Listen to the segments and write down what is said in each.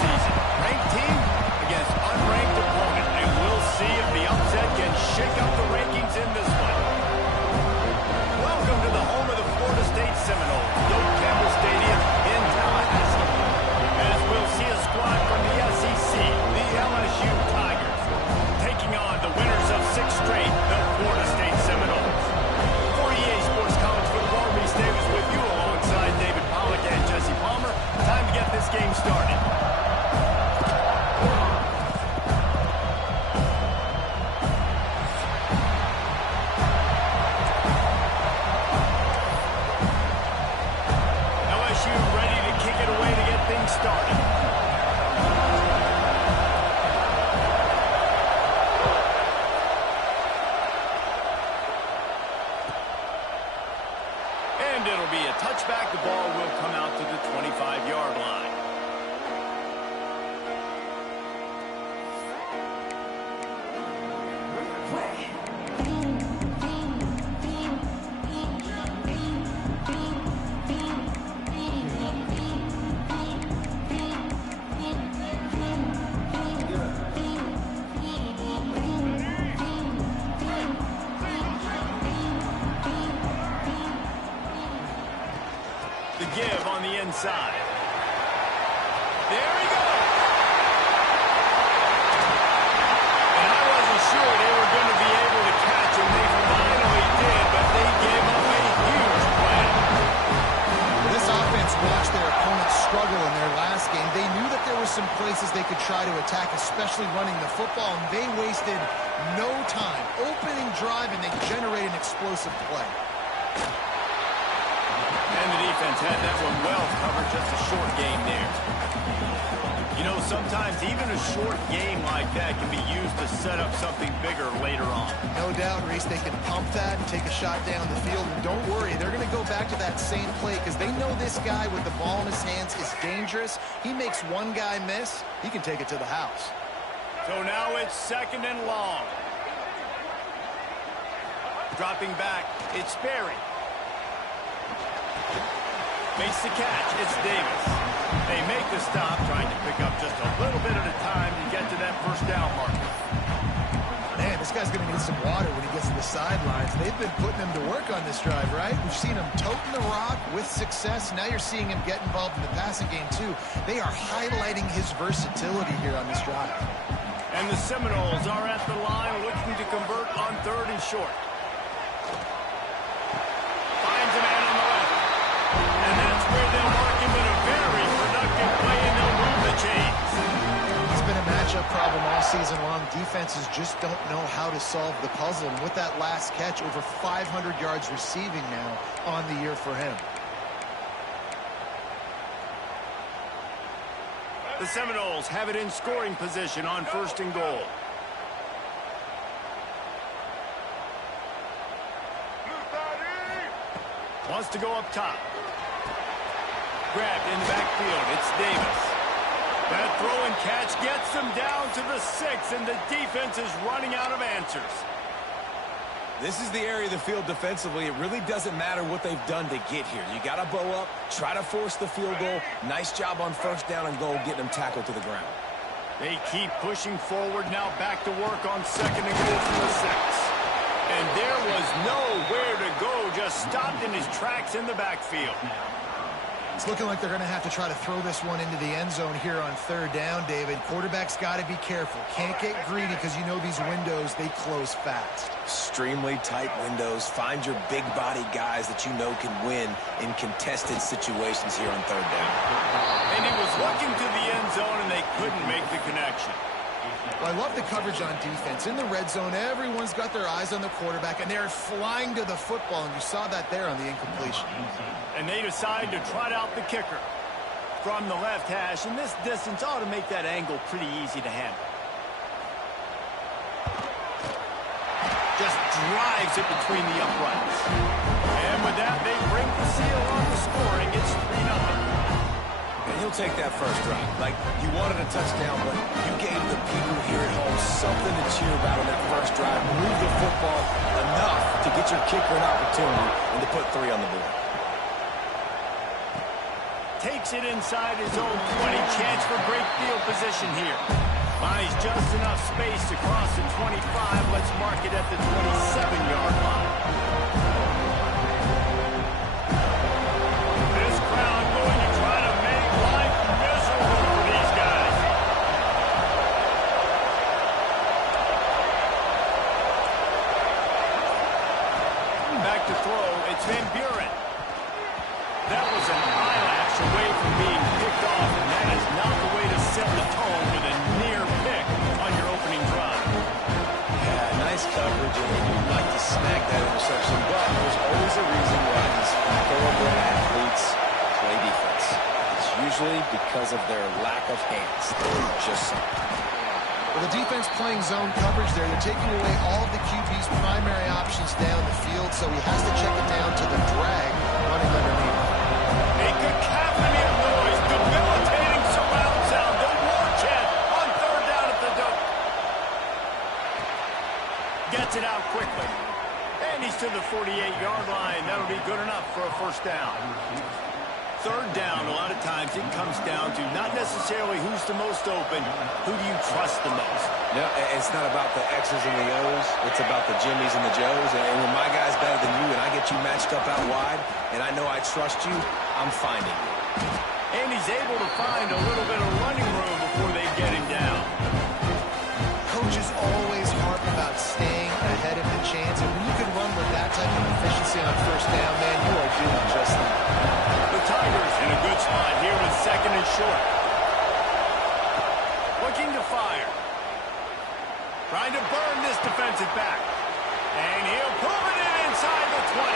season. Ranked team against unranked opponent. And we'll see if the upset can shake up the rankings in this one. Welcome to the home of the Florida State Seminoles, Doak Campbell Stadium in Tallahassee. As we'll see a squad from the SEC, the LSU Tigers, taking on the winners of 6 straight, the Florida State Seminoles. For EA Sports Comments Football, Reese Davis with you alongside David Pollack and Jesse Palmer. Time to get this game started. LSU ready to kick it away to get things started. And it'll be a touchback. The ball will come out to the 25-yard line. The give on the inside. There he goes. And I wasn't sure they were going to be able to catch him. They finally did, but they gave up a huge play. This offense watched their opponents struggle in their last game. They knew that there were some places they could try to attack, especially running the football, and they wasted no time. Opening drive, and they generate an explosive play. And the defense had that one well covered, just a short game there. You know, sometimes even a short game like that can be used to set up something bigger later on. No doubt, Reese, they can pump that and take a shot down the field. And don't worry, they're going to go back to that same play because they know this guy with the ball in his hands is dangerous. He makes one guy miss, he can take it to the house. So now it's 2nd and long. Dropping back, it's Berry. Makes the catch, it's Davis. They make the stop, trying to pick up just a little bit at a time to get to that first down marker. Man, this guy's going to need some water when he gets to the sidelines. They've been putting him to work on this drive, right? We've seen him toting the rock with success. Now you're seeing him get involved in the passing game, too. They are highlighting his versatility here on this drive. And the Seminoles are at the line looking to convert on 3rd and short. Finds a man on the left. And that's where they'll mark him in a very productive play, and they'll move the chains. It's been a matchup problem all season long. Defenses just don't know how to solve the puzzle. And with that last catch, over 500 yards receiving now on the year for him. The Seminoles have it in scoring position on 1st and goal. Wants to go up top. Grabbed in the backfield. It's Davis. That throw and catch gets them down to the 6, and the defense is running out of answers. This is the area of the field defensively. It really doesn't matter what they've done to get here. You got to bow up, try to force the field goal. Nice job on 1st down and goal, getting them tackled to the ground. They keep pushing forward, now back to work on 2nd and goal from the 6. And there was nowhere to go, just stopped in his tracks in the backfield. It's looking like they're going to have to try to throw this one into the end zone here on 3rd down, David. Quarterback's got to be careful. Can't get greedy because you know these windows, they close fast. Extremely tight windows. Find your big body guys that you know can win in contested situations here on 3rd down. And he was looking to the end zone, and they couldn't make the connection. Well, I love the coverage on defense. In the red zone, everyone's got their eyes on the quarterback, and they're flying to the football, and you saw that there on the incompletion. And they decide to trot out the kicker from the left hash, and this distance ought to make that angle pretty easy to handle. Just drives it between the uprights. And with that, they bring the seal on the scoring. It's 3-0. And he'll take that first drive. Like, you wanted a touchdown, but you gave the people here at home something to cheer about on that first drive. Move the football enough to get your kicker an opportunity and to put 3 on the board. takes it inside his own 20. Chance for great field position here. Finds just enough space to cross the 25. Let's mark it at the 27-yard line. This crowd going to try to make life miserable for these guys. Back to throw. It's Van Buren. That was an eyelash away from being picked off, and that is not the way to set the tone with a near pick on your opening drive. Yeah, nice coverage, and you'd like to snag that interception, but there's always a reason why these thoroughbred athletes play defense. It's usually because of their lack of hands. They're just something. Well, the defense playing zone coverage there, they're taking away all of the QB's primary options down the field, so he has to check it down to the drag running underneath. A cacophony of noise, debilitating surround sound. The war chant on third down at the dope. Gets it out quickly. And he's to the 48-yard line. That'll be good enough for a first down. Third down, a lot of times it comes down to not necessarily who's the most open, who do you trust the most? Yeah, it's not about the X's and the O's. It's about the Jimmies and the Joes. And when my guy's better than you and I get you matched up out wide and I know I trust you, I'm finding you. And he's able to find a little bit of running room before they get him down. Coaches always harp about staying ahead of the chance, and when you can run with that type of efficiency on first down, man, you are doing just that. The Tigers in a good spot here with second and short. Looking to fire. Trying to burn this defensive back. And he'll pull it in inside the 20.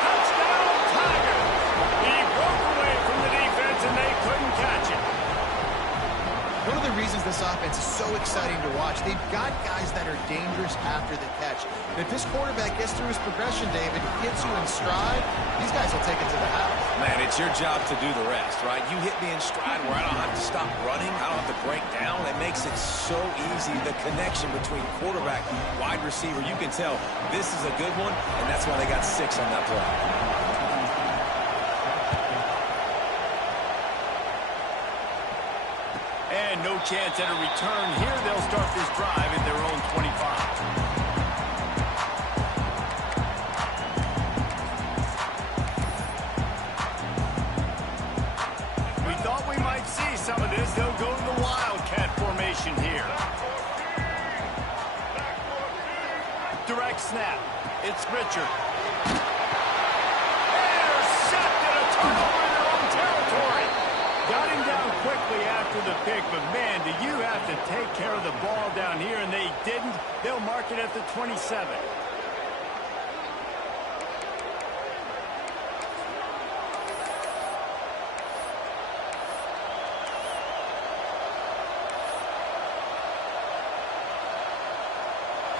Touchdown, Tigers! He broke away from the defense and they couldn't catch it. One of the reasons this offense is so exciting to watch, they've got guys that are dangerous after the catch. And if this quarterback gets through his progression, David, gets you in stride, these guys will take it to the house. Man, it's your job to do the rest, right? You hit me in stride where I don't have to stop running. I don't have to break down. It makes it so easy. The connection between quarterback and wide receiver, you can tell this is a good one, and that's why they got 6 on that play. And no chance at a return here. They'll start this drive at their own 25. We thought we might see some of this. They'll go to the Wildcat formation here. Direct snap. It's Richard. Intercepted, a turnover in their own territory. Got him down quickly after the pick, but man, do you have to take care of the ball down here, and they didn't. They'll mark it at the 27.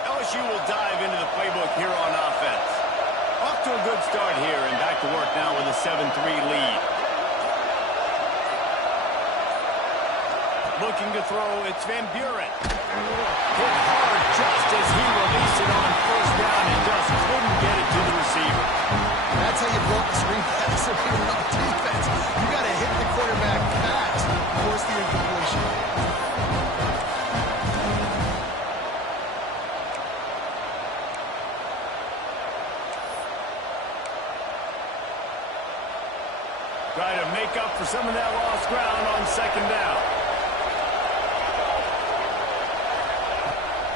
LSU will dive into the playbook here on offense. Off to a good start here, and back to work now with a 7-3 lead. Looking to throw, it's Van Buren. Hit hard just as he released it on first down and just couldn't get it to the receiver. That's how you blow the screen pass if you're on defense. You got to hit the quarterback fast, force the incompletion. Try to make up for some of that lost ground on second down.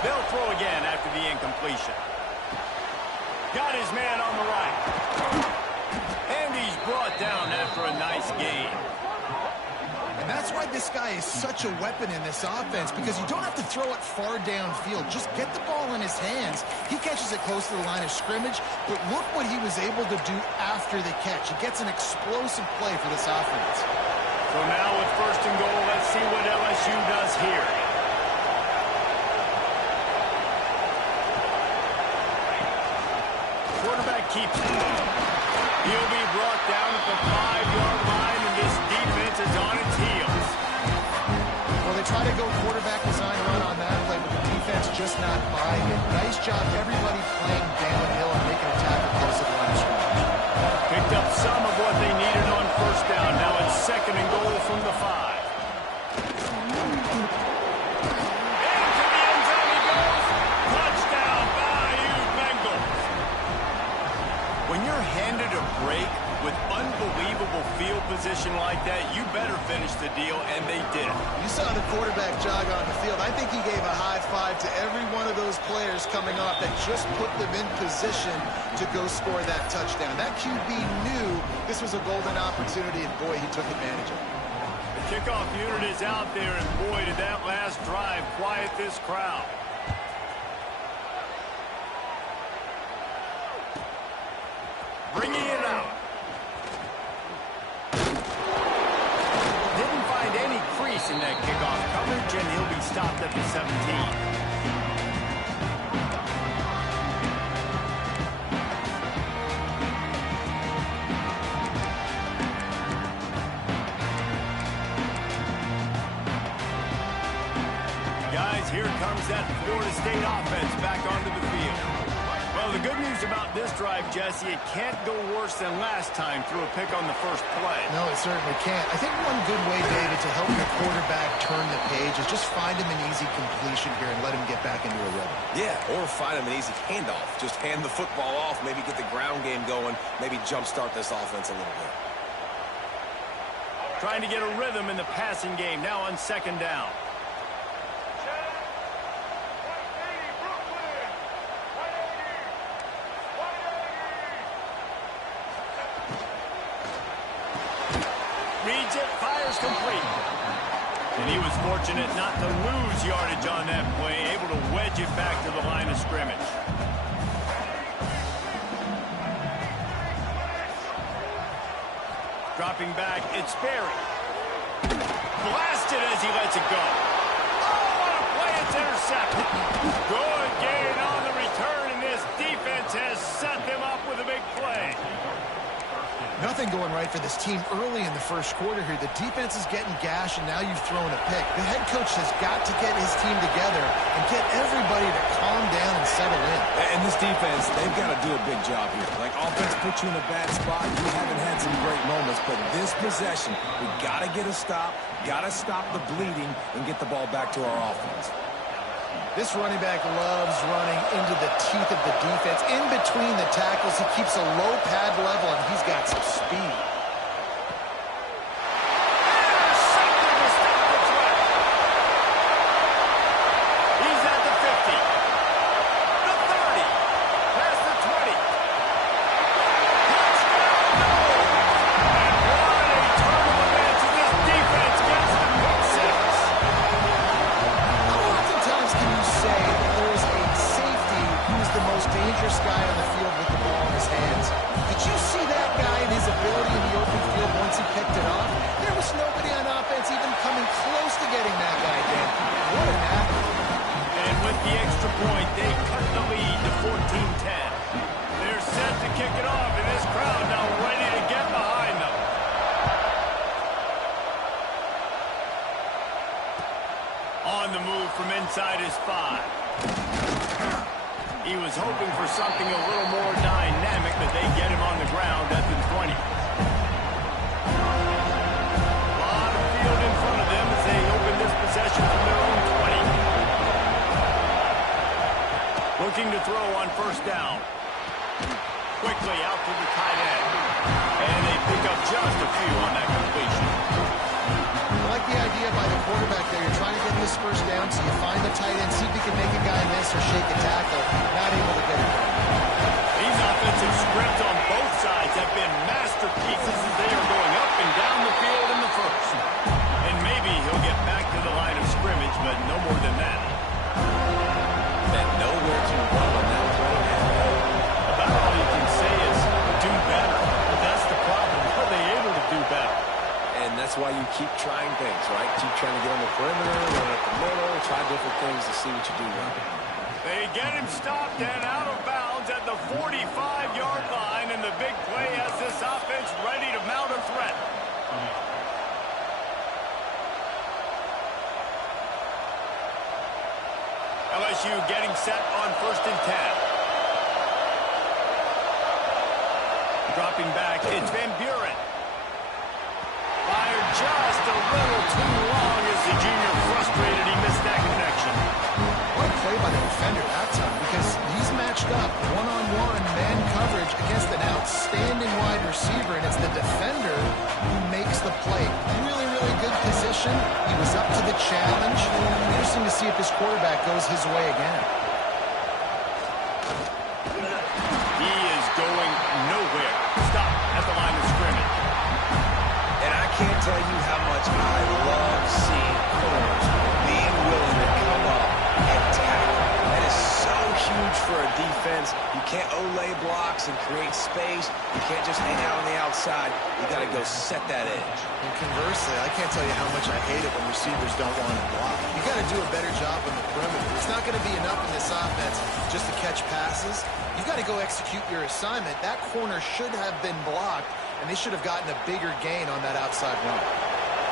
They'll throw again after the incompletion. Got his man on the right. And he's brought down after a nice gain. And that's why this guy is such a weapon in this offense, because you don't have to throw it far downfield. Just get the ball in his hands. He catches it close to the line of scrimmage, but look what he was able to do after the catch. He gets an explosive play for this offense. So now with first and goal, let's see what LSU does here. Quarterback keeps it. He'll be brought down at the 5-yard line, and this defense is on its heels. Well, they try to go quarterback design run on that play, but the defense just not buying it. Nice job, everybody playing downhill and making a tackle close to the line of scrimmage. Picked up some of what they needed on first down. Now it's second When you're handed a break with unbelievable field position like that, you better finish the deal, and they did. You saw the quarterback jog on the field. I think he gave a high five to every one of those players coming off that just put them in position to go score that touchdown. That QB knew this was a golden opportunity, and boy, he took advantage of it. The kickoff unit is out there, and boy, did that last drive quiet this crowd. Bringing it out. Didn't find any crease in that kickoff coverage, and he'll be stopped at the 17. Guys, here comes that Florida State offense back onto the field. Well, the good news about this drive, Jesse, it can't go worse than last time through a pick on the first play. No, it certainly can't. I think one good way, David, to help your quarterback turn the page is just find him an easy completion here and let him get back into a rhythm. Yeah, or find him an easy handoff. Just hand the football off, maybe get the ground game going, maybe jumpstart this offense a little bit. Trying to get a rhythm in the passing game now on second down. Reads it, fires complete. And he was fortunate not to lose yardage on that play, able to wedge it back to the line of scrimmage. Dropping back, it's Berry. Blasted as he lets it go. Oh, what a play, it's intercepted. Good gain on the return, and this defense has set them up with a big play. Nothing going right for this team early in the first quarter here. The defense is getting gashed, and now you've thrown a pick. The head coach has got to get his team together and get everybody to calm down and settle in. And this defense, they've got to do a big job here. Like, offense put you in a bad spot. You haven't had some great moments, but this possession, we got to get a stop, got to stop the bleeding, and get the ball back to our offense. This running back loves running into the teeth of the defense. In between the tackles, he keeps a low pad level, and he's got some speed. Intercepted to stop the threat. He's at the 50. The 30. Past the 20. Touchdown, no! And what a turn of events as this defense gets the pick six. How oftentimes can you say that there is a safety who's the most dangerous guy on the field with the ball in his hands? Did you see that guy and his ability in the open field once he picked it off? There was nobody on offense even coming close to getting that guy down. What an athlete. And with the extra point, they cut the lead to 14-10. They're set to kick it off, and this crowd now ready to get behind them. On the move from inside his 5. He was hoping for something a little more dynamic, but they get him on the ground at the 20. A lot of field in front of them as they open this possession from their own 20. Looking to throw on first down. Quickly out to the tight end. And they pick up just a few on that completion. I like the idea by the quarterback there. You're trying to get this first down, so you find the tight end, see if you can make a guy miss or shake a tackle. Not able to get it done. These offensive scripts on both sides have been masterpieces as they are going up and down the field in the first. And maybe he'll get back to the line of scrimmage, but no more than that. And nowhere to run on that play. About all you can say is do better. But that's the problem. Are they able to do better? And that's why you keep trying things, right? Keep trying to get on the perimeter, run up the middle, try different things to see what you do well. They get him stopped and out of bounds at the 45-yard line, and the big play has this offense ready to mount a threat. LSU getting set on 1st and 10. Dropping back, it's Van Buren. Fired just a little too long as the junior frustrated. He missed that connection. What a play by the defender that time, because he's matched up one-on-one man coverage against an receiver, and it's the defender who makes the play. Really, really good position. He was up to the challenge. Interesting to see if this quarterback goes his way again. He is going nowhere. Stop at the line of scrimmage. And I can't tell you how much I love seeing corners being willing to come up and tackle. That is so huge for a defense. You can't olay blocks and create space. You can't just hang out on the outside. You got to go set that edge. And conversely, I can't tell you how much I hate it when receivers don't want to block. You got to do a better job on the perimeter. It's not going to be enough in this offense just to catch passes. You've got to go execute your assignment. That corner should have been blocked, and they should have gotten a bigger gain on that outside run.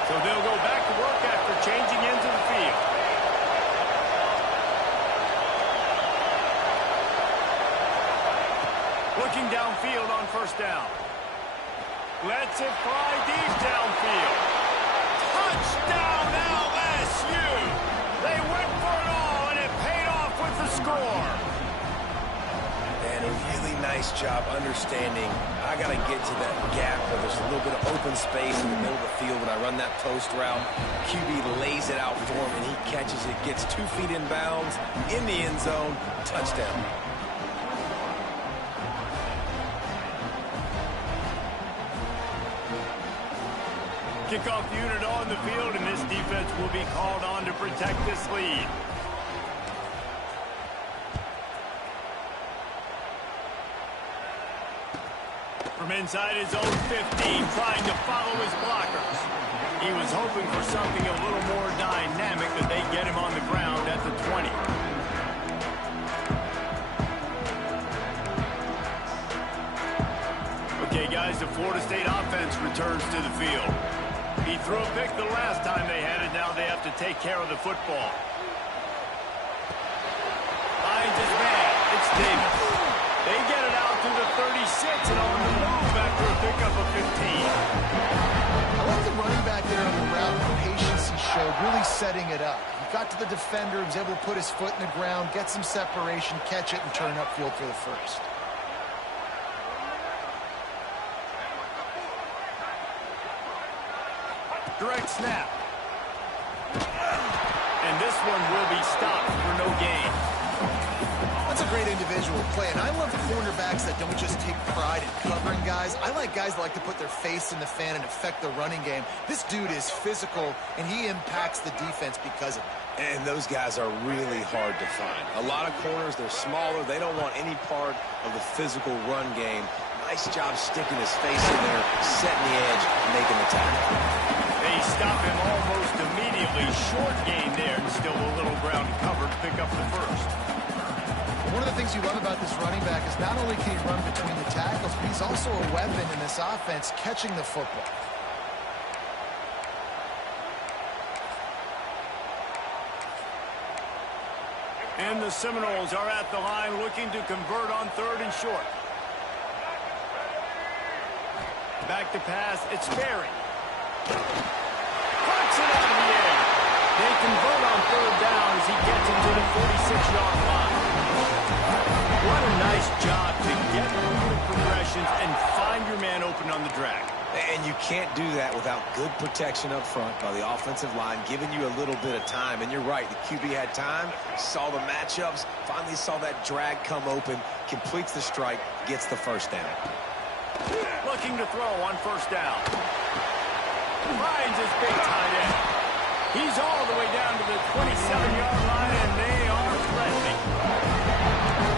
So they'll go back to work after changing into the field. Looking downfield on first down. Lets it fly deep downfield. Touchdown LSU! They went for it all, and it paid off with the score. And a really nice job understanding I got to get to that gap where there's a little bit of open space in the middle of the field when I run that post route. QB lays it out for him, and he catches it, gets 2 feet in bounds, in the end zone, touchdown. Kickoff unit on the field, and this defense will be called on to protect this lead. From inside his own 15, trying to follow his blockers. He was hoping for something a little more dynamic, that they get him on the ground at the 20. Okay, guys, the Florida State offense returns to the field. He threw a pick the last time they had it. Now they have to take care of the football. Finds his man. It's Davis. They get it out to the 36 and on the move after a pickup of 15. I like the running back there on the route, the patience he showed, really setting it up. He got to the defender, was able to put his foot in the ground, get some separation, catch it, and turn upfield for the first. Direct snap. And this one will be stopped for no gain. That's a great individual play, and I love cornerbacks that don't just take pride in covering guys. I like guys that like to put their face in the fan and affect the running game. This dude is physical, and he impacts the defense because of it. And those guys are really hard to find. A lot of corners, they're smaller. They don't want any part of the physical run game. Nice job sticking his face in there, setting the edge, making the tackle. They stop him almost immediately. Short gain there, and still a little ground covered to pick up the first. One of the things you love about this running back is not only can he run between the tackles, but he's also a weapon in this offense, catching the football. And the Seminoles are at the line looking to convert on 3rd and short. Back to pass, it's Ferry. Puts it out of the air. They convert on 3rd down as he gets into the 46-yard line. What a nice job to get through the progressions and find your man open on the drag. And you can't do that without good protection up front by the offensive line, giving you a little bit of time. And you're right, the QB had time, saw the matchups, finally saw that drag come open, completes the strike, gets the first down. Looking to throw on 1st down. Finds his big tight end. He's all the way down to the 27-yard line, and they are threatening.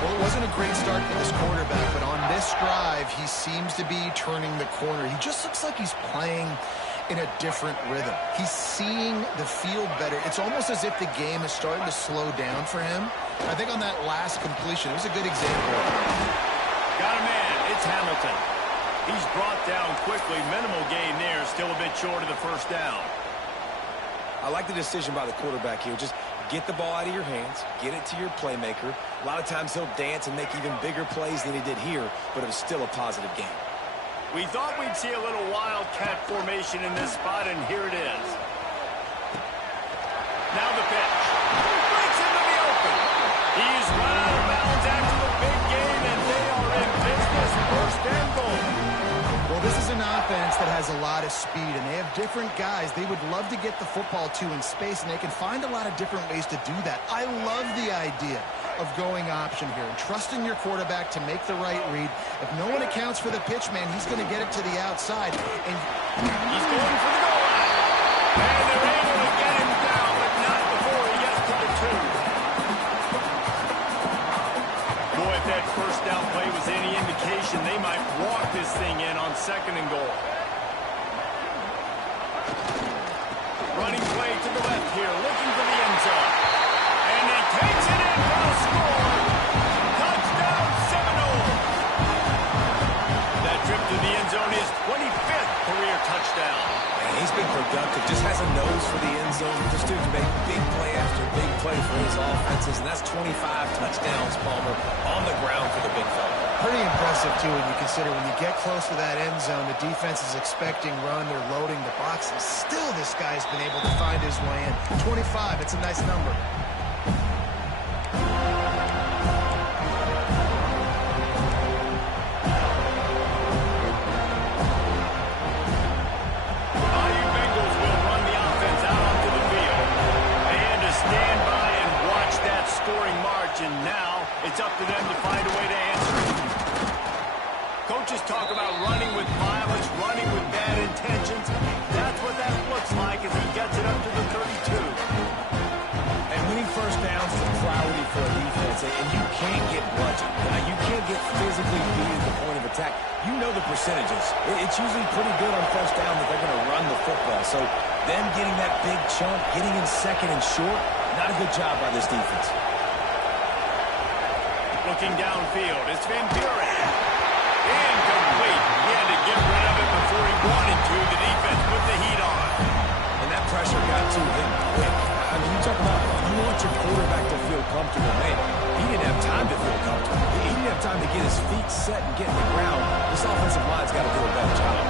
Well, it wasn't a great start for this quarterback, but on this drive, he seems to be turning the corner. He just looks like he's playing in a different rhythm. He's seeing the field better. It's almost as if the game is starting to slow down for him. I think on that last completion, it was a good example. Got a man. It's Hamilton. He's brought down quickly. Minimal gain there. Still a bit short of the 1st down. I like the decision by the quarterback here. Just get the ball out of your hands, get it to your playmaker. A lot of times he'll dance and make even bigger plays than he did here, but it was still a positive game. We thought we'd see a little wildcat formation in this spot, and here it is. Now the pitch. Breaks into the open. He's run out of bounds after the big game, and they are in business. 1st and goal. Well, that has a lot of speed, and they have different guys they would love to get the football to in space, and they can find a lot of different ways to do that. I love the idea of going option here and trusting your quarterback to make the right read. If no one accounts for the pitch, man, he's going to get it to the outside. And he's going for the goal line. And they're able to get him down, but not before he gets to the 2. Boy, if that first down play was any indication, they might walk this thing in on 2nd and goal. Running play to the left here, looking for the end zone. And he takes it in for the score. Touchdown, Seminole. That trip to the end zone is 25th career touchdown. Man, he's been productive, just has a nose for the end zone. This dude's made big play after big play for his offenses, and that's 25 touchdowns, Palmer, on the ground for the big fella. Pretty impressive, too, when you consider when you get close to that end zone, the defense is expecting run, they're loading the box, and still this guy's been able to find his way in. 25, it's a nice number. And now it's up to them to find a way to answer it. Coaches talk about running with violence, running with bad intentions. That's what that looks like as he gets it up to the 32. And winning first downs is a priority for a defense, and you can't get bludgeoned. You can't get physically beat at the point of attack. You know the percentages. It's usually pretty good on first down that they're going to run the football. So them getting that big chunk, getting in 2nd and short, not a good job by this defense. Looking downfield, it's Van Buren. Incomplete. He had to get rid of it before he wanted to. The defense put the heat on. And that pressure got to him quick. I mean, you talk about you want your quarterback to feel comfortable. Man, he didn't have time to feel comfortable. He didn't have time to get his feet set and get in the ground. This offensive line's got to do a better job.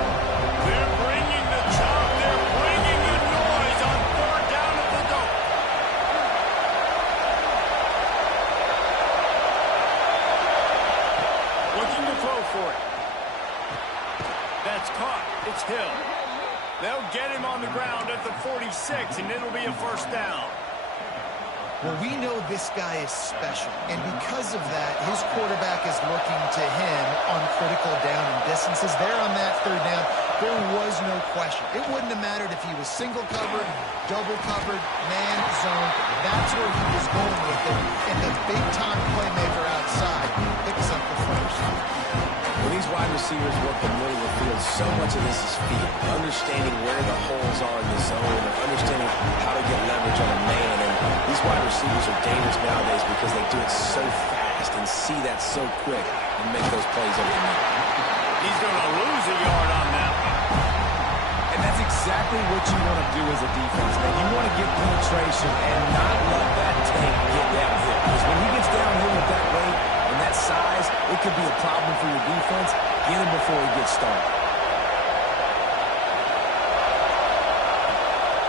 They're bringing the chop. They're bringing the noise on 3rd down at the goal. Looking to throw for it. That's caught. It's Hill. They'll get him on the ground at the 46, and it'll be a first down. Well, we know this guy is special, and because of that, his quarterback is looking to him on critical down and distances. There on that 3rd down, there was no question. It wouldn't have mattered if he was single covered, double covered, man, zone. That's where he was going with it, and the big-time playmaker outside picks up the first. When these wide receivers work the middle of the field, so much of this is feel. Understanding where the holes are in the zone, and understanding how to get leverage on a man. And these wide receivers are dangerous nowadays because they do it so fast and see that so quick and make those plays over the middle. He's going to lose a yard on that one. And that's exactly what you want to do as a defense, man. You want to get penetration and not let that tank get downhill. Because when he gets downhill with that weight and that size, it could be a problem for your defense. Get him before he gets started.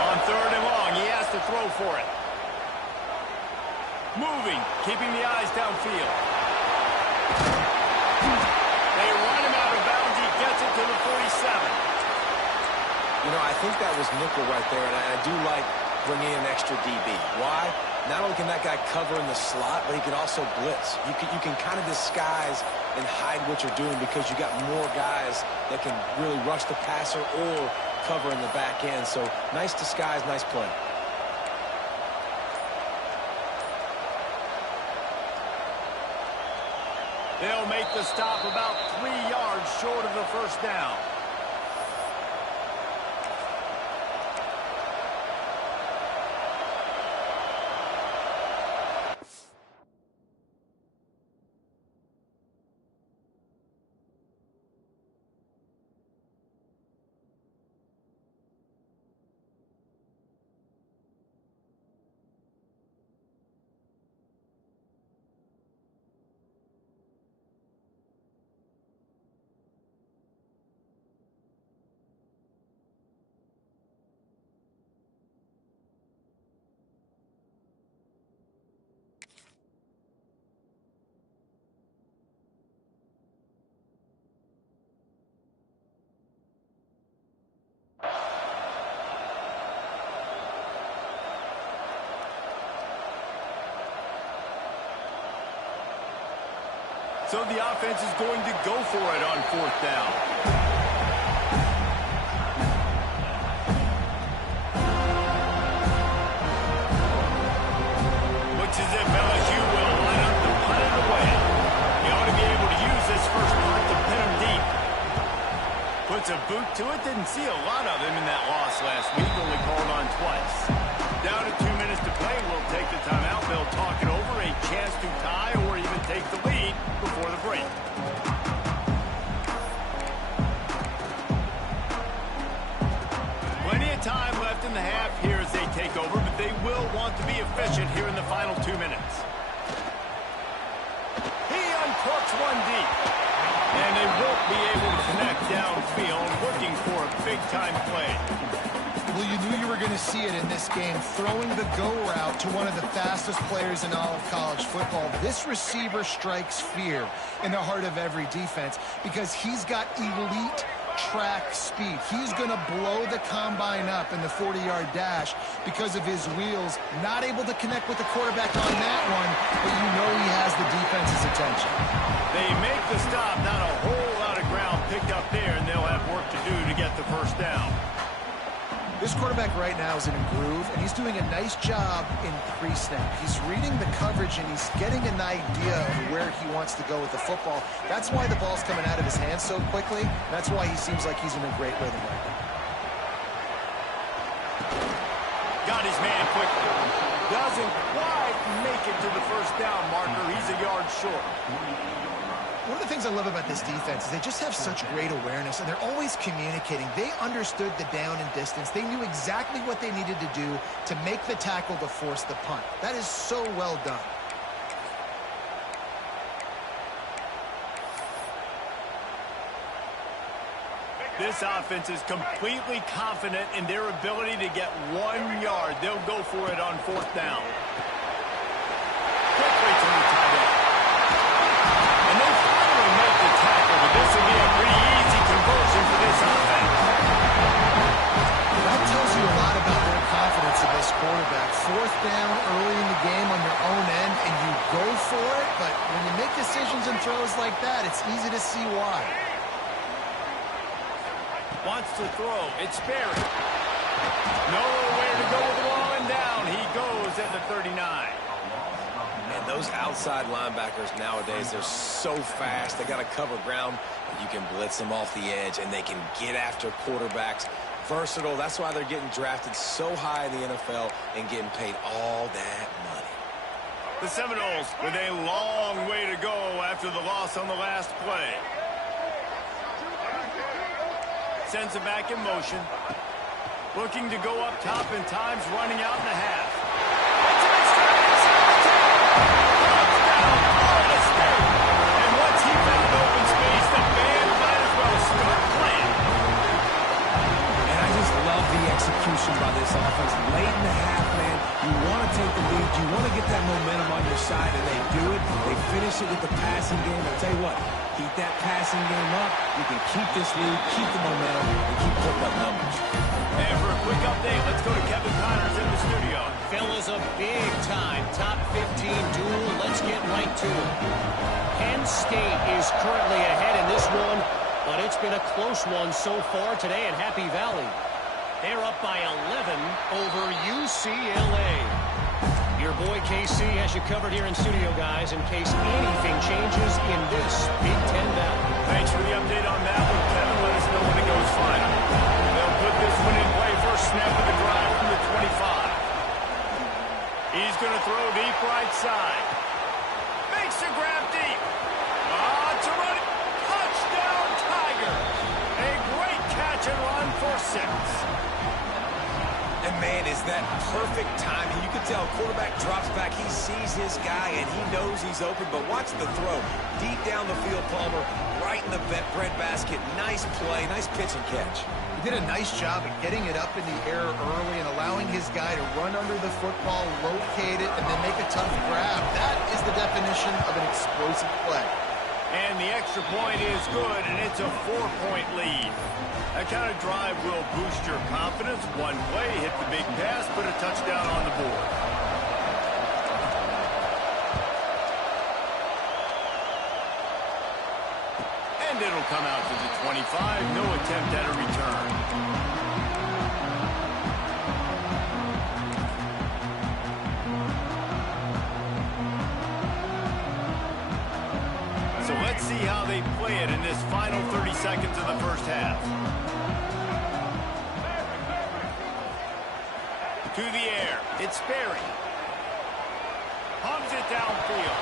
On 3rd and long, he has to throw for it. Moving, keeping the eyes downfield. They run him out of bounds. He gets it to the 47. You know, I think that was nickel right there, and I do like bringing in an extra DB. Why? Not only can that guy cover in the slot, but he can also blitz. You can kind of disguise and hide what you're doing because you got more guys that can really rush the passer or cover in the back end. So nice disguise, nice play. They'll make the stop about 3 yards short of the first down. So the offense is going to go for it on 4th down. Looks as if LSU will line up to punt it away. He ought to be able to use this first punt to pin him deep. Puts a boot to it. Didn't see a lot of him in that loss last week. Only called on twice. Down to 2 minutes to play. We'll take the timeout. They'll talk it over. A chance to tie or even take the lead before the break. Plenty of time left in the half here as they take over, but they will want to be efficient here in the final 2 minutes. He uncorks one deep. And they won't be able to connect downfield, looking for a big-time play. Well, you knew you were going to see it in this game, throwing the go route to one of the fastest players in all of college football. This receiver strikes fear in the heart of every defense because he's got elite track speed. He's going to blow the combine up in the 40-yard dash because of his wheels. Not able to connect with the quarterback on that one, but you know he has the defense's attention. They make the stop, not a whole lot of ground picked up there, and they'll have work to do to get the first down. This quarterback right now is in a groove, and he's doing a nice job in pre-snap. He's reading the coverage, and he's getting an idea of where he wants to go with the football. That's why the ball's coming out of his hands so quickly. That's why he seems like he's in a great rhythm right now. Got his man quickly. Doesn't quite make it to the first down marker. He's a yard short. One of the things I love about this defense is they just have such great awareness, and they're always communicating. They understood the down and distance. They knew exactly what they needed to do to make the tackle to force the punt. That is so well done. This offense is completely confident in their ability to get 1 yard. They'll go for it on 4th down. Quickly to the tight end. And they finally make the tackle, but this will be a pretty easy conversion for this offense. That tells you a lot about their confidence in this quarterback. 4th down early in the game on your own end, and you go for it, but when you make decisions and throws like that, it's easy to see why. Wants to throw. It's Barry. Nowhere to go with the ball and down. He goes at the 39. Man, those outside linebackers nowadays, they're so fast. They got to cover ground. You can blitz them off the edge, and they can get after quarterbacks. Versatile. That's why they're getting drafted so high in the NFL and getting paid all that money. The Seminoles with a long way to go after the loss on the last play. Sends it back in motion. Looking to go up top in times, running out in the half. And once he found open space, the band might as well start playing. And I just love the execution by this offense. Late in the half, man, you want to take the lead. You want to get that momentum on your side, and they do it. They finish it with the passing game. I'll tell you what. Keep that passing game up. You can keep this lead, keep the momentum, and keep putting up numbers. And for a quick update, let's go to Kevin Connors in the studio. Fellas, a big-time top 15 duel. Let's get right to it. Penn State is currently ahead in this one, but it's been a close one so far today at Happy Valley. They're up by 11 over UCLA. Your boy KC has you covered here in studio, guys, in case anything changes in this Big Ten battle. Thanks for the update on that one, Kevin. Let us know when it goes final. They'll put this one in play. First snap of the drive from the 25. He's going to throw deep right side. Makes a grab deep. To run it. Touchdown, Tigers. A great catch and run for 6. And, man, is that perfect timing. You can tell quarterback drops back. He sees his guy, and he knows he's open. But watch the throw. Deep down the field, Palmer, right in the bread basket. Nice play, nice pitch and catch. He did a nice job of getting it up in the air early and allowing his guy to run under the football, locate it, and then make a tough grab. That is the definition of an explosive play. And the extra point is good, and it's a 4-point lead. That kind of drive will boost your confidence. One play, hit the big pass, put a touchdown on the board. come out to the 25. No attempt at a return. So let's see how they play it in this final 30 seconds of the first half. To the air. It's Sperry. Pumps it downfield.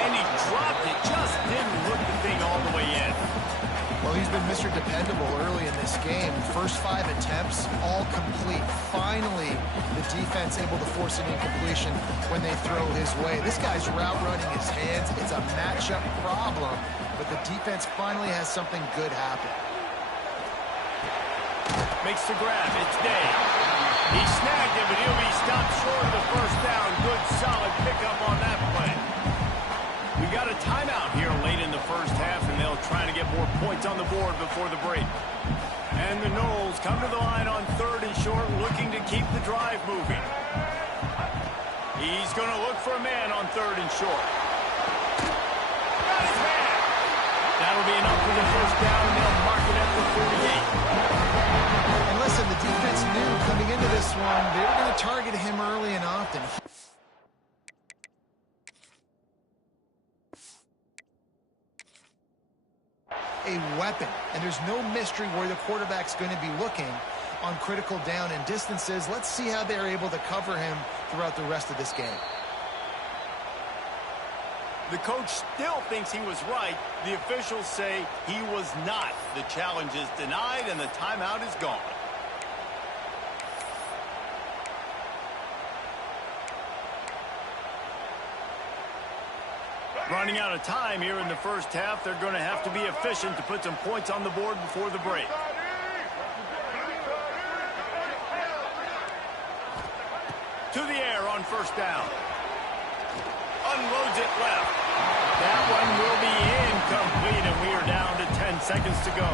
And he dropped it. Just didn't hook the thing all the way in. Well, he's been Mr. Dependable early in this game. First 5 attempts, all complete. Finally, the defense able to force an incompletion when they throw his way. This guy's route running his hands. It's a matchup problem, but the defense finally has something good happen. Makes the grab. It's Day. He snagged it, but he'll be stopped short of the first down. Good, solid pickup on that play. We got a timeout here late in the first half, and they'll try to get more points on the board before the break. And the Noles come to the line on 3rd and short, looking to keep the drive moving. He's going to look for a man on 3rd and short. Got his man. That'll be enough for the first down, and they'll mark it at the 48. And listen, the defense knew coming into this one, they were going to target him early and often. A weapon, and there's no mystery where the quarterback's going to be looking on critical down and distances. Let's see how they're able to cover him throughout the rest of this game. The coach still thinks he was right. The officials say he was not. The challenge is denied, and the timeout is gone. Running out of time here in the first half. They're going to have to be efficient to put some points on the board before the break. To the air on first down. Unloads it left. That one will be incomplete, and we are down to 10 seconds to go.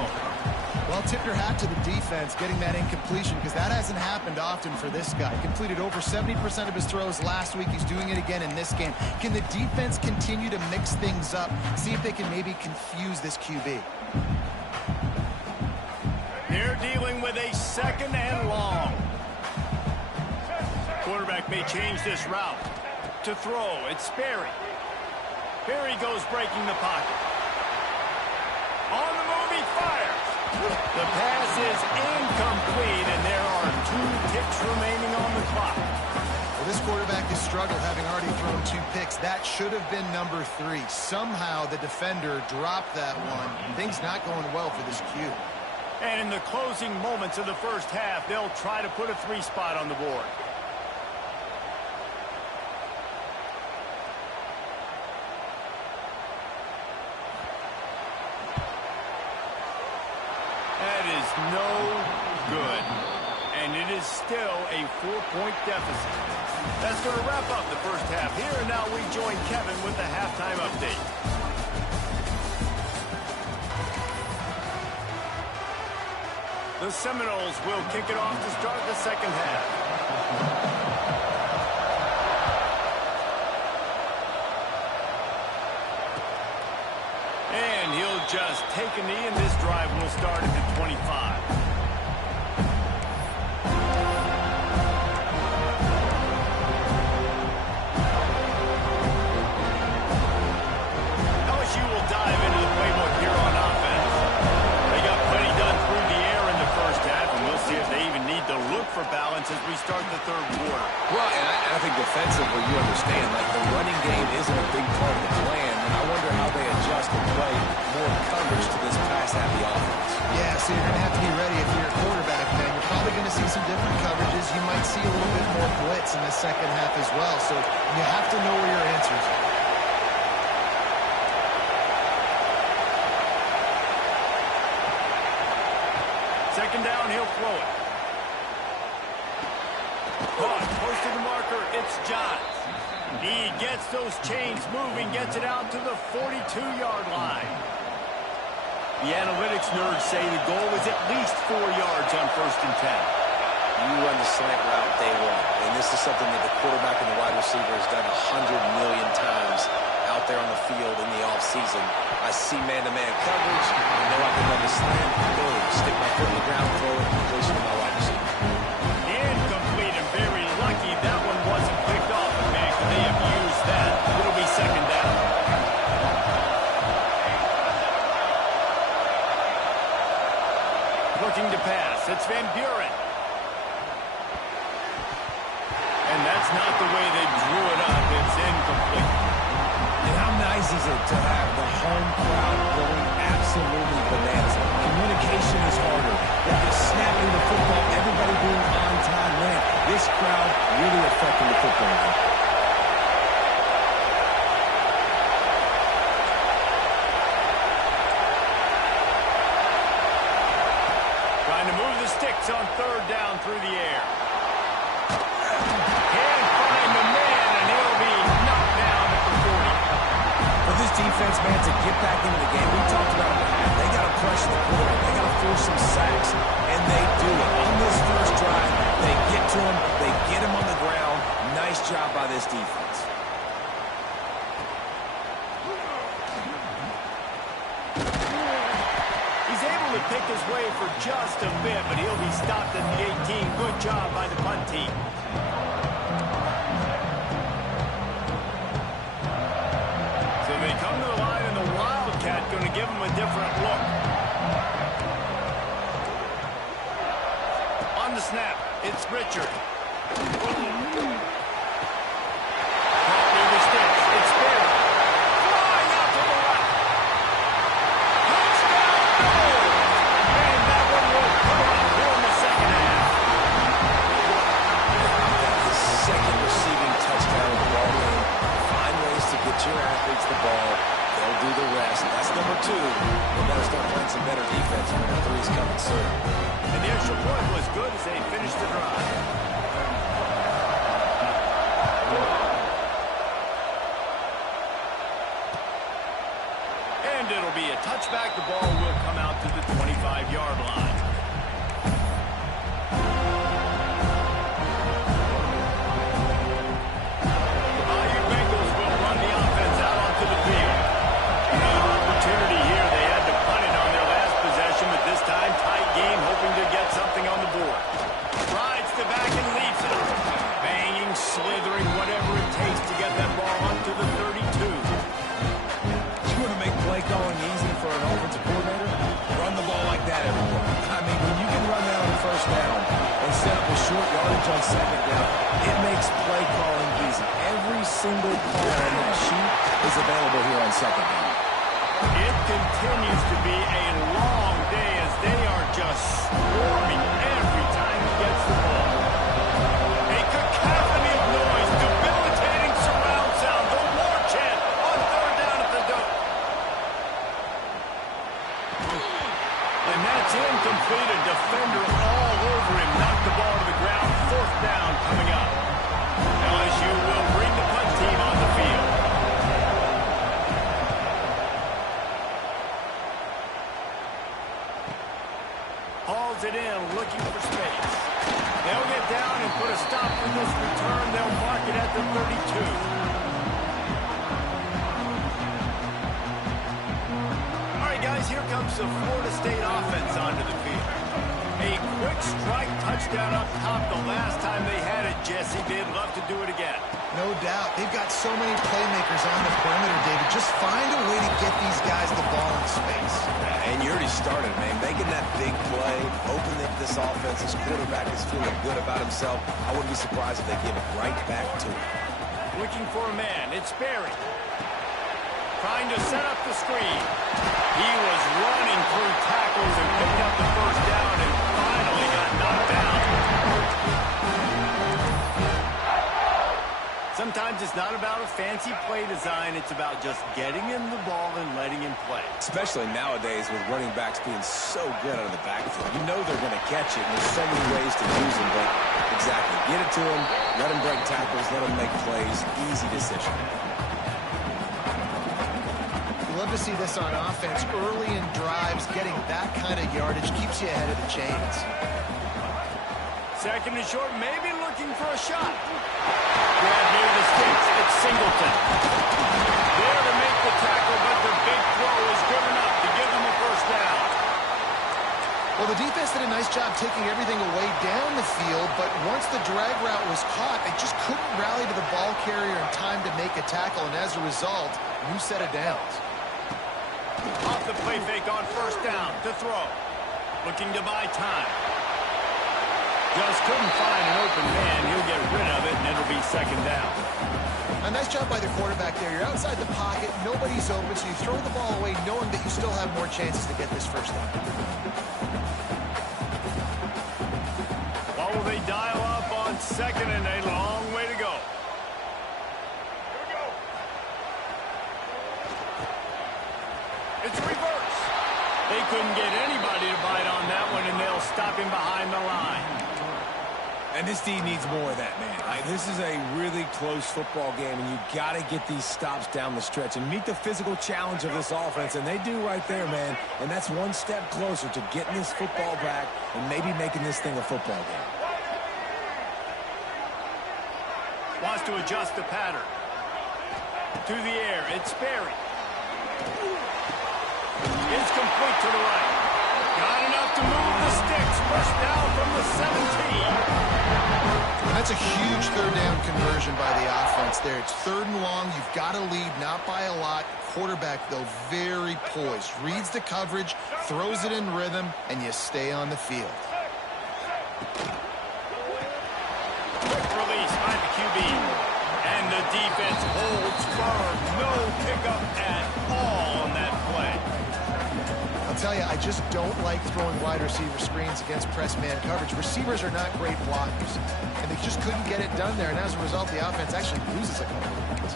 Well, tip your hat to the defense getting that incompletion, because that hasn't happened often for this guy. Completed over 70% of his throws last week. He's doing it again in this game. Can the defense continue to mix things up? See if they can maybe confuse this QB. They're dealing with a 2nd and long. Quarterback may change this route. To throw, it's Sperry. Here he goes, breaking the pocket. On the move, he fires. The pass is incomplete, and there are 2 ticks remaining on the clock. Well, this quarterback has struggled, having already thrown 2 picks. That should have been number 3. Somehow the defender dropped that one. Things not going well for this Q. And in the closing moments of the first half, they'll try to put a 3 spot on the board. That is no good. And it is still a 4-point deficit. That's going to wrap up the first half here. And now we join Kevin with the halftime update. The Seminoles will kick it off to start the second half. And he'll just take a knee, and this drive will start at the 25. LSU will dive into the playbook here on offense. They got plenty done through the air in the first half, and we'll see if they even need to look for balance as we start the third quarter. Well, and I think defensively, you understand, like the running game isn't a big part of the plan, and I wonder how they adjust and play more coverage to this pass-happy offense. Yeah, so you're going to have to be ready if you're a quarterback, then. You're probably going to see some different coverages. You might see a little bit more blitz in the second half as well, so you have to know where your answers are. Second down, he'll throw it. Caught, close to the marker, it's Johns. He gets those chains moving, gets it out to the 42-yard line. The analytics nerds say the goal is at least 4 yards on 1st and 10. You run the slant route day one, and this is something that the quarterback and the wide receiver has done 100 million times out there on the field in the offseason. I see man-to-man coverage. I know I can run the slant. Boom, stick my foot in the ground, throw it, completion to my wide receiver. Incomplete and very lucky that one wasn't picked off. And man, could they have used that? It'll be second down. Looking to pass. It's Van Buren. And that's not the way they drew it up. It's incomplete. And how nice is it to have the home crowd going absolutely bananas? Communication is harder. They're just snapping the football, everybody being on time. Man, this crowd really affecting the football game. Trying to move the sticks on third down through the air. Can't find the man, and he'll be knocked down at the 40. For this defense, man, to get back into the game, we talked about it. They got to pressure the quarterback. They got to force some sacks, and they do it. On this first drive, they get to him. They get him on the ground. Nice job by this defense. He's able to pick his way for just a bit, but he'll be stopped at the 18. Good job by the punt team. So they come to the line, and the Wildcat going to give them a different look. On the snap, it's Richard. Caught near the sticks. It's Barry. Flying out to the left. Touchdown, goal! And that one will come up here in the second half. His second receiving touchdown of the ball game. Find ways to get your athletes the ball. They'll do the rest. That's number 2. They better start playing some better defense. Number 3 is coming soon. And the extra point was good as they finished the drive. And it'll be a touchback. The ball will come out to the 25-yard line. The Bayou Bengals will run the offense out onto the field. An opportunity here. They had to punt it on their last possession, but this time tight game, hoping to get something on the board. Rides to back and leaves it. Banging, slithering, whatever it takes to get that ball up to the 32. You want to make play calling easy for an offensive coordinator? Run the ball like that everywhere. I mean, when you can run that on first down and set up a short yardage on second down, it makes play calling easy. Every single call on that sheet is available here on second down. It continues to be a long day as they are just swarming every time he gets the ball. A cacophony of noise, debilitating surround sound, the war chant on third down at the dope. And that's incomplete. A defender all over him. Knocked the ball to the ground. Fourth down coming up. LSU will bring the punt team on the field. Hauls it in, looking for space. They'll get down and put a stop to this return. They'll mark it at the 32. Guys, here comes the Florida State offense onto the field. A quick strike touchdown up top the last time they had it, Jesse. They'd love to do it again. No doubt. They've got so many playmakers on the perimeter, David. Just find a way to get these guys the ball in space. And you already started, man. Making that big play, opening up this offense. This quarterback is feeling good about himself. I wouldn't be surprised if they give it right back to him. Looking for a man. It's Barry. Trying to set up the screen. He was running through tackles and picked up the first down and finally got knocked down. Sometimes it's not about a fancy play design. It's about just getting him the ball and letting him play. Especially nowadays with running backs being so good out of the backfield. You know they're going to catch it, and there's so many ways to use them. But exactly, get it to him, let him break tackles, let him make plays. Easy decision. Love to see this on offense. Early in drives, getting that kind of yardage keeps you ahead of the chains. Second and short, maybe looking for a shot. Grab near the sticks. It's Singleton. There to make the tackle, but the big throw is good enough to give them a first down. Well, the defense did a nice job taking everything away down the field, but once the drag route was caught, they just couldn't rally to the ball carrier in time to make a tackle, and as a result, new set of downs. Off the play fake on first down to throw. Looking to buy time. Just couldn't find an open man. He'll get rid of it, and it'll be second down. A nice job by the quarterback there. You're outside the pocket, nobody's open, so you throw the ball away knowing that you still have more chances to get this first down. What will they dial up on second and a long way to go? It's reverse. They couldn't get anybody to bite on that one, and they'll stop him behind the line. And this D needs more of that, man. This is a really close football game, and you got to get these stops down the stretch and meet the physical challenge of this offense, and they do right there, man. And that's one step closer to getting this football back and maybe making this thing a football game. Wants to adjust the pattern. To the air, it's Sperry. It's complete to the right. Got enough to move the sticks. First down from the 17. And that's a huge third down conversion by the offense there. It's third and long. You've got to lead, not by a lot. Quarterback, though, very poised. Reads the coverage, throws it in rhythm, and you stay on the field. Quick release by the QB. And the defense holds firm. No pickup at all on that play. I'll tell you, I just don't like throwing wide receiver screens against press man coverage. Receivers are not great blockers, and they just couldn't get it done there, and as a result, the offense actually loses a couple of points.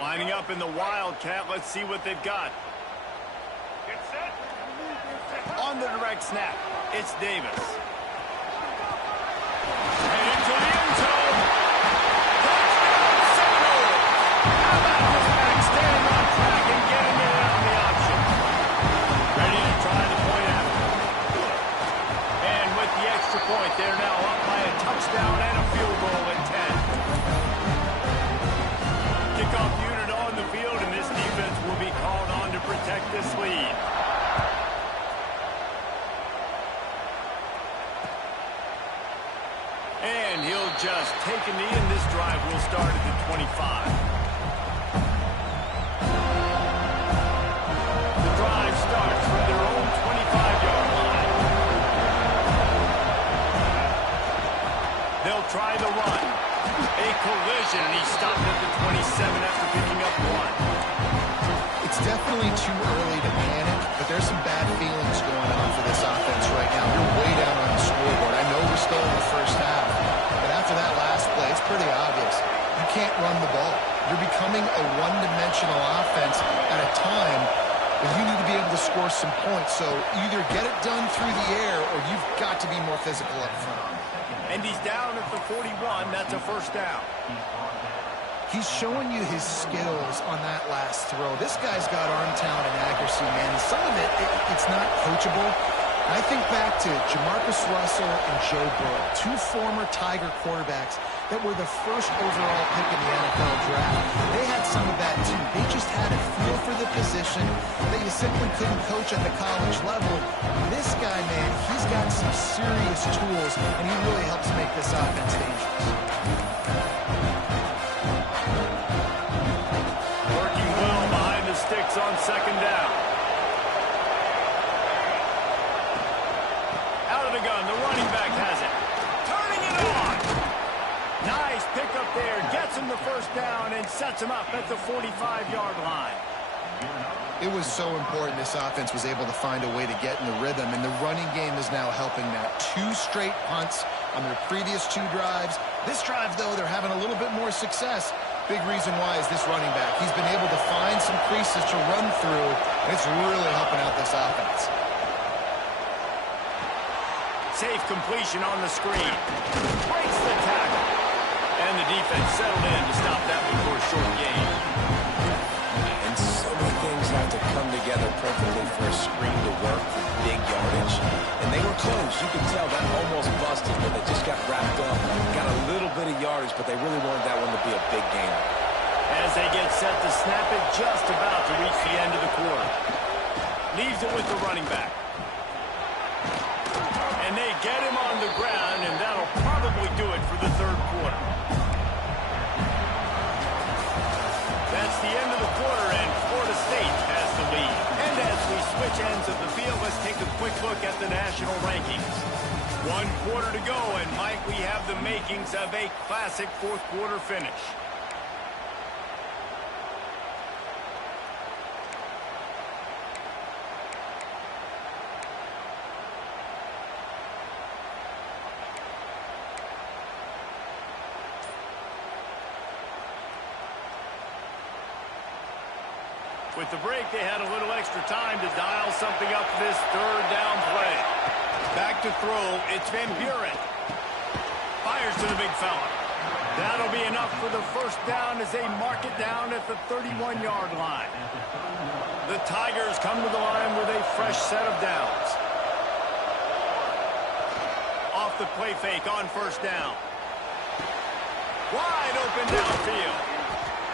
Lining up in the Wildcat. Let's see what they've got. On the direct snap, it's Davis. And into the end zone. Touchdown, Seminoles. How about this back staying on track and getting it on the option? Ready to try the point after. And with the extra point, they're now up by a touchdown and a field goal at 10. Kickoff unit on the field, and this defense will be called on to protect this lead. And he'll just take a knee, and this drive will start at the 25. The drive starts from their own 25-yard line. They'll try the run. A collision, and he stopped at the 27 after picking up one. It's definitely too early to panic, but there's some bad feelings going on for this offense right now. You're way down on the scoreboard. I know we're still in the first half, but after that last play, it's pretty obvious. You can't run the ball. You're becoming a one-dimensional offense at a time when you need to be able to score some points. So either get it done through the air, or you've got to be more physical up front. And he's down at the 41. That's a first down. He's showing you his skills on that last throw. This guy's got arm talent and accuracy, man. Some of it's not coachable. And I think back to Jamarcus Russell and Joe Burrow, two former Tiger quarterbacks that were the first overall pick in the NFL draft. They had some of that, too. They just had a feel for the position that you simply couldn't coach at the college level. This guy, man, he's got some serious tools, and he really helps make this offense dangerous. Working well behind the sticks on second down. Out of the gun, the running back has it. Turning it on. Nice pickup there. Gets him the first down and sets him up at the 45-yard line. It was so important this offense was able to find a way to get in the rhythm, and the running game is now helping that. 2 straight punts on their previous 2 drives. This drive, though, they're having a little bit more success. Big reason why is this running back. He's been able to find some creases to run through, and it's really helping out this offense. Safe completion on the screen. Breaks the tackle. And the defense settled in to stop that before a short gain. And so many things have to come together perfectly for a screen to work for big yardage. And they were close. You could tell that almost busted, but they just got wrapped up. Got a little bit of yardage, but they really wanted that one to be a big game. As they get set to snap it, just about to reach the end of the quarter. Leaves it with the running back. And they get him on the ground, and that'll probably do it for the third quarter. That's the end of the quarter, and Florida State has the lead. And as we switch ends of the field, let's take a quick look at the national rankings. 1 quarter to go, and Mike, we have the makings of a classic fourth quarter finish. With the break, they had a little extra time to dial something up for this third down play. Back to throw, it's Van Buren. Fires to the big fella. That'll be enough for the first down as they mark it down at the 31-yard line. The Tigers come to the line with a fresh set of downs. Off the play fake on first down. Wide open downfield.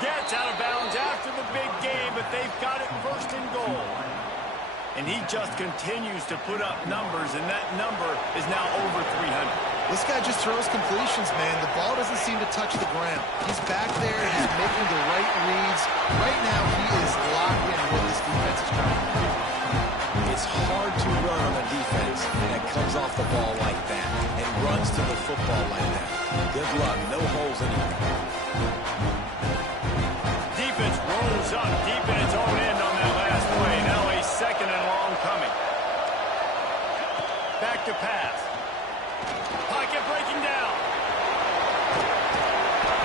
Gets out of bounds after the big game, but they've got it first and goal. And he just continues to put up numbers, and that number is now over 300. This guy just throws completions, man. The ball doesn't seem to touch the ground. He's back there. He's making the right reads. Right now, he is locked in what this defense is trying to do. It's hard to run on a defense that comes off the ball like that and runs to the football like that. Good luck. No holes anywhere. Defense rolls up deep in its own end on that last play. Now a second and long coming. Back to pass. Pocket breaking down.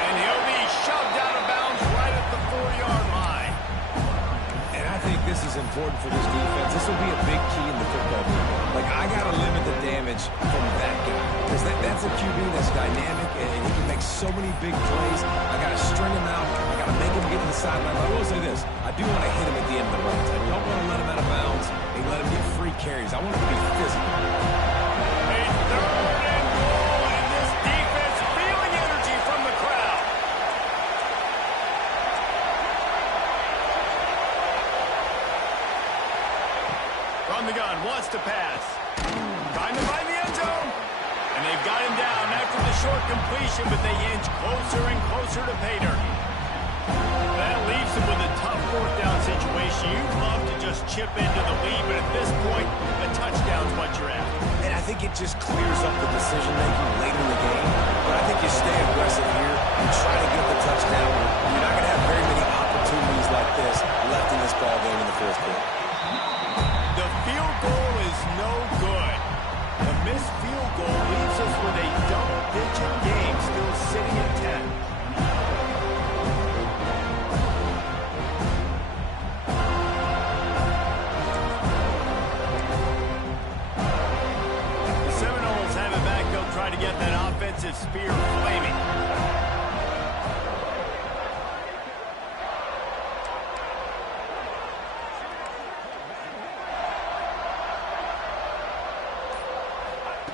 And he'll be shoved out of bounds right at the 4-yard line. And I think this is important for this defense. This will be a big key in the football game. Like, I got to limit the damage from that guy. Because that's a QB that's dynamic, and he can make so many big plays. I got to string him out. I got to make him get to the sideline. I will say this. I do want to hit him at the end of the runs. I don't want to let him out of bounds and let him get free carries. I want him to be physical. A third and goal, and this defense feeling energy from the crowd. From the gun, wants to pass. Trying to find the end zone. And they've got him down after the short completion, but they inch closer and closer to pay dirt. That leaves them with a tough fourth down situation. You'd love to just chip into the lead, but at this point, a touchdown's what you're after. And I think it just clears up the decision-making later in the game. But I think you stay aggressive here and try to get the touchdown. You're not going to have very many opportunities like this left in this ball game in the fourth quarter. The field goal is no good. The missed field goal leaves us with a double-digit game still sitting at 10. Try to get that offensive spear flaming.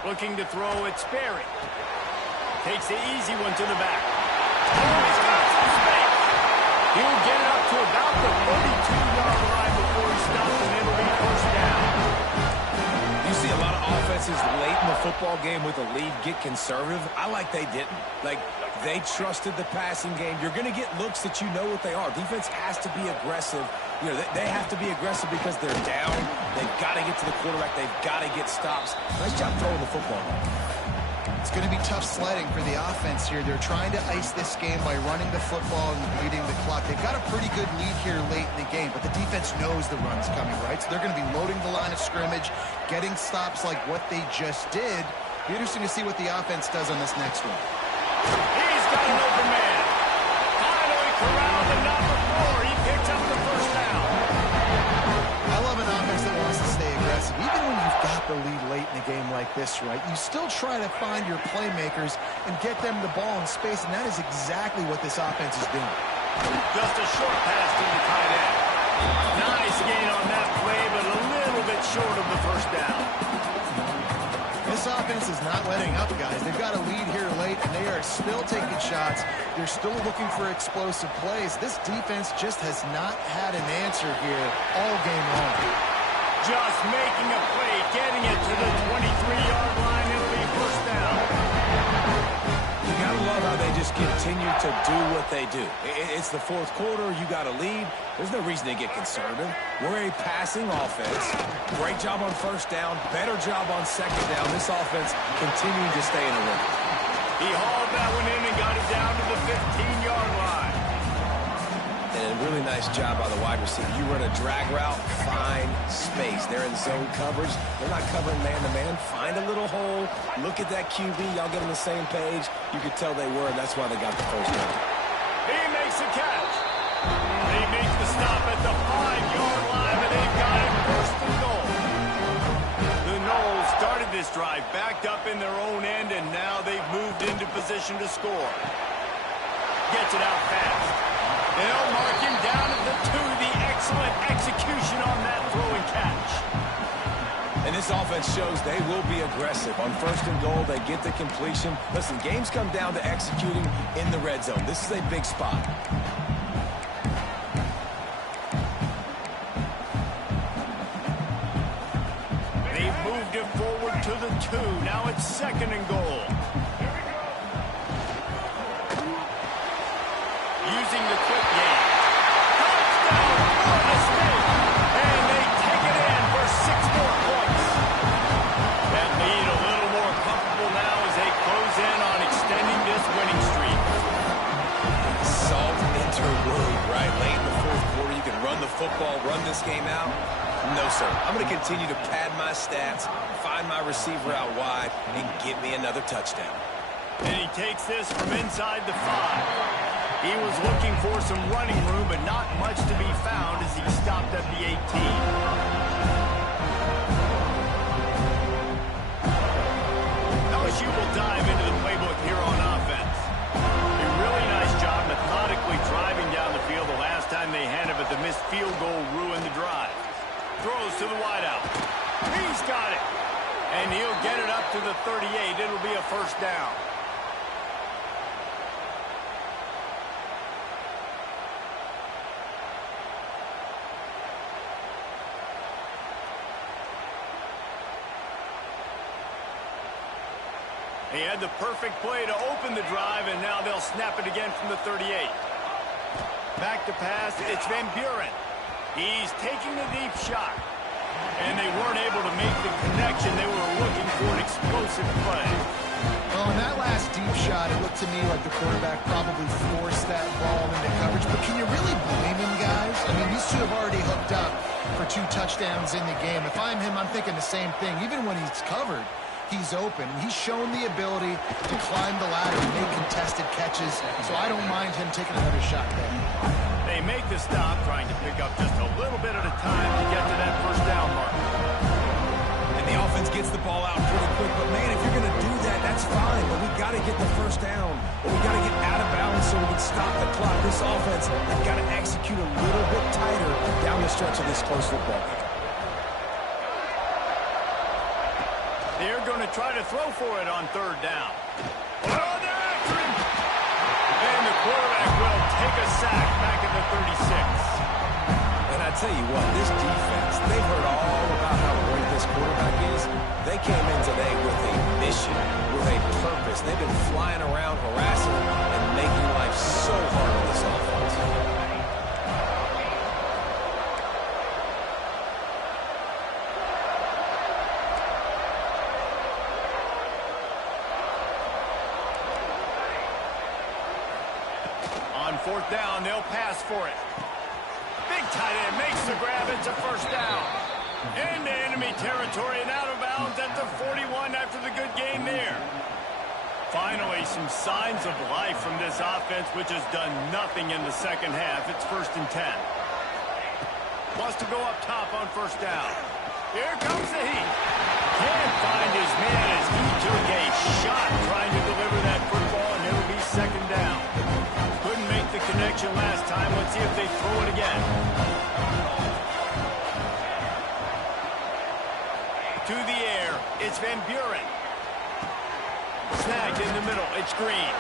Looking to throw, it's Sperry. Takes the easy one to the back. Oh, he's got some space. He'll get it up to about the 32-yard line before he stops, and it'll be first down. You see a lot of offenses late in the football game with a lead get conservative. I like they didn't. Like, they trusted the passing game. You're going to get looks that you know what they are. Defense has to be aggressive. You know, they have to be aggressive because they're down. They've got to get to the quarterback. They've got to get stops. Nice job throwing the football. It's going to be tough sledding for the offense here. They're trying to ice this game by running the football and leading the clock. They've got a pretty good lead here late in the game, but the defense knows the run's coming, right? So they're going to be loading the line of scrimmage, getting stops like what they just did. Be interesting to see what the offense does on this next one. He's got an open man. Finally corralled and not before. He picks up the first down. I love an offense that wants to stay aggressive. Even when you've got the lead late in a game like this, right, you still try to find your playmakers and get them the ball in space, and that is exactly what this offense is doing. Just a short pass to the tight end. Nice gain on that play, but a little bit short of the first down. This offense is not letting up, guys. They've got a lead here late, and they are still taking shots. They're still looking for explosive plays. This defense just has not had an answer here all game long. Just making a play, getting it to the 23-yard line. It'll be first down. You gotta love how they just continue to do what they do. It's the fourth quarter. You got a lead. There's no reason to get conservative. We're a passing offense. Great job on first down. Better job on second down. This offense continuing to stay in a rhythm. He hauled that one in and got it down to the 15-yard line. And a really nice job by the wide receiver. You run a drag route, find space. They're in zone coverage. They're not covering man-to-man. Find a little hole. Look at that QB. Y'all get on the same page. You could tell they were, and that's why they got the first down. He makes the catch. They make the stop at the 5-yard line, and they've got it first and goal. The Noles started this drive backed up in their own end, and now they've moved into position to score. Gets it out fast. They'll mark him down at the 2. The excellent execution on that throw and catch. And this offense shows they will be aggressive. On first and goal, they get the completion. Listen, games come down to executing in the red zone. This is a big spot. They've moved it forward to the 2. Now it's second and goal. Using the quick game. Touchdown, Florida State. And they take it in for 6 more points. That lead a little more comfortable now as they close in on extending this winning streak. Salt into wound, right? Late in the fourth quarter, you can run the football, run this game out. No, sir. I'm going to continue to pad my stats, find my receiver out wide, and get me another touchdown. And he takes this from inside the 5. He was looking for some running room, but not much to be found as he stopped at the 18. LSU will dive into the playbook here on offense. A really nice job methodically driving down the field the last time they had it, but the missed field goal ruined the drive. Throws to the wideout. He's got it. And he'll get it up to the 38. It'll be a first down. He had the perfect play to open the drive, and now they'll snap it again from the 38. Back to pass, it's Van Buren. He's taking the deep shot. And they weren't able to make the connection. They were looking for an explosive play. Well, in that last deep shot, it looked to me like the quarterback probably forced that ball into coverage. But can you really blame him, guys? I mean, these two have already hooked up for 2 touchdowns in the game. If I'm him, I'm thinking the same thing. Even when he's covered, he's open. He's shown the ability to climb the ladder and make contested catches, so I don't mind him taking another shot there. They make the stop, trying to pick up just a little bit at a time to get to that first down mark. And the offense gets the ball out pretty quick, but man, if you're going to do that, that's fine, but we got to get the first down, or we got to get out of bounds so we can stop the clock. This offense has got to execute a little bit tighter down the stretch of this close football game. They're going to try to throw for it on third down. Oh, they're after him! And the quarterback will take a sack back at the 36. And I tell you what, this defense, they've heard all about how great this quarterback is. They came in today with a mission, with a purpose. They've been flying around, harassing and making life so hard on this offense. On fourth down, they'll pass for it. Big tight end makes the grab. It's a first down. Into enemy territory and out of bounds at the 41 after the good game there. Finally, some signs of life from this offense, which has done nothing in the second half. It's 1st and 10. Wants to go up top on first down. Here comes the heat. Can't find his man as he took a shot trying to deliver that football, and it'll be second down. Couldn't make the connection last time. Let's see if they throw it again. through the air. It's Van Buren. Snagged in the middle. It's Green.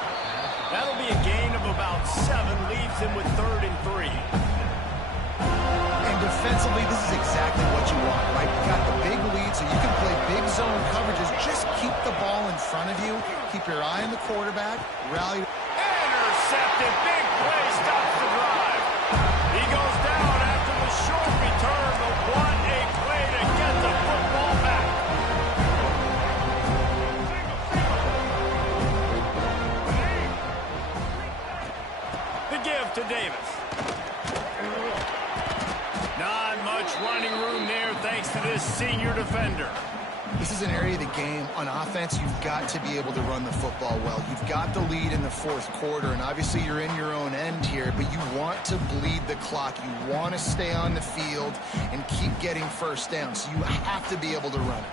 That'll be a gain of about 7. Leaves him with 3rd and 3. And defensively, this is exactly what you want, right? You got the big lead, so you can play big zone coverages. Just keep the ball in front of you. Keep your eye on the quarterback. Rally. Intercepted. Big play. Stops the drive. He goes down after the short return. But what a play to get the football back. The give to Davis. Not much running room there thanks to this senior defender. This is an area of the game. On offense, you've got to be able to run the football well. You've got the lead in the 4th quarter, and obviously you're in your own end here, but you want to bleed the clock. You want to stay on the field and keep getting first down, so you have to be able to run it.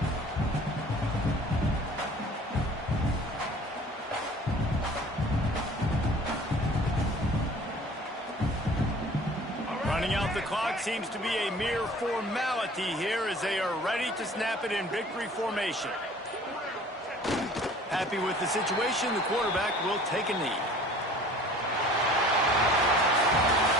Running out the clock seems to be a mere formality here as they are ready to snap it in victory formation. Happy with the situation, the quarterback will take a knee.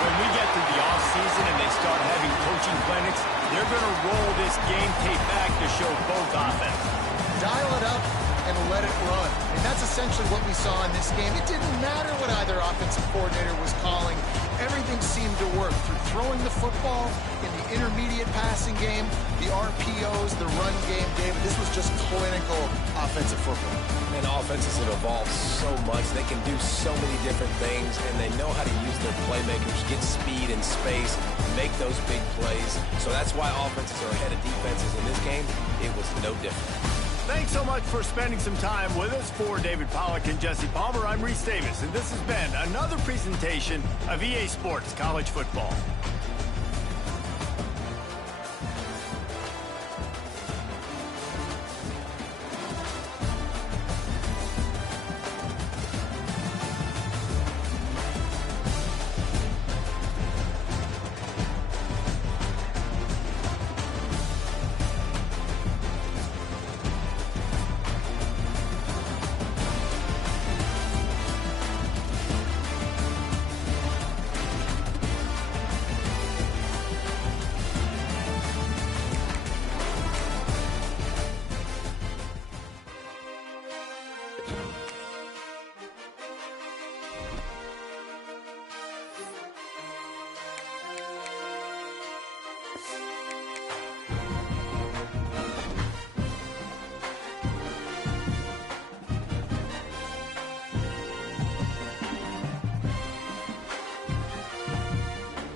When we get to the offseason and they start having coaching clinics, they're going to roll this game tape back to show both offenses. Dial it up and let it run. And that's essentially what we saw in this game. It didn't matter what either offensive coordinator was calling. Everything seemed to work through throwing the football in the intermediate passing game, the RPOs, the run game. David, this was just clinical offensive football. And offenses have evolved so much. They can do so many different things, and they know how to use their playmakers, get speed and space, make those big plays. So that's why offenses are ahead of defenses in this game. It was no different. Thanks so much for spending some time with us. For David Pollack and Jesse Palmer, I'm Reese Davis, and this has been another presentation of EA Sports College Football.